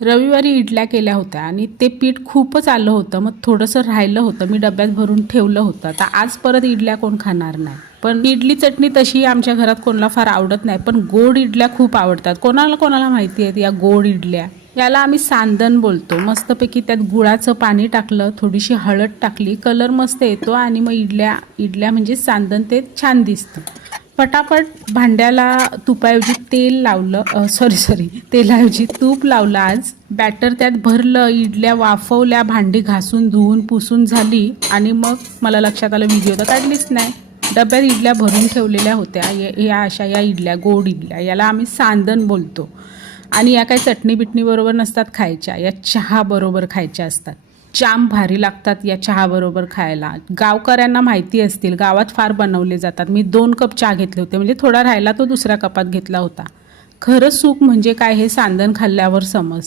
रविवारी इडल्या केल्या होत्या आणि ते पीठ खूपच आलं होतं, मग थोडंसं राहिलं होतं, मी डब्यात भरून ठेवलं होतं. तर आज परत इडल्या कोण खाणार नाही. पण इडली चटणी तशी आमच्या घरात कोणाला फार आवडत नाही, पण गोड इडल्या खूप आवडतात. कोणाला कोणाला माहिती आहेत या गोड इडल्या. याला आम्ही सांदण बोलतो. मस्तपैकी त्यात गुळाचं पाणी टाकलं, थोडीशी हळद टाकली, कलर मस्त येतो आणि मग इडल्या इडल्या म्हणजे सांदण ते छान दिसतं. पटापट भांड्याला तुपाऐवजी तेल लावलं, तेलाऐवजी तूप लावलं. आज बॅटर त्यात भरलं, इडल्या वाफवल्या, भांडी घासून धुवून पुसून झाली आणि मग मला लक्षात आलं व्हिडिओ तर काढलीच नाही. डब्यात इडल्या भरून ठेवलेल्या होत्या. या अशा या इडल्या, गोड इडल्या, याला आम्ही सांदण बोलतो. आणि या काही चटणी बिटणी बरोबर नसतात खायच्या, या चहा बरोबर खायच्या असतात. जाम भारी लागतात या चहाबरोबर खायला. गावकऱ्यांना माहिती असतील, गावात फार बनवले जातात. मी 2 कप चहा घेतले होते, म्हणजे थोडा राहिला तो दुसऱ्या कपात घेतला होता. खरं सुख म्हणजे काय हे सांदण खाल्ल्यावर समजतं.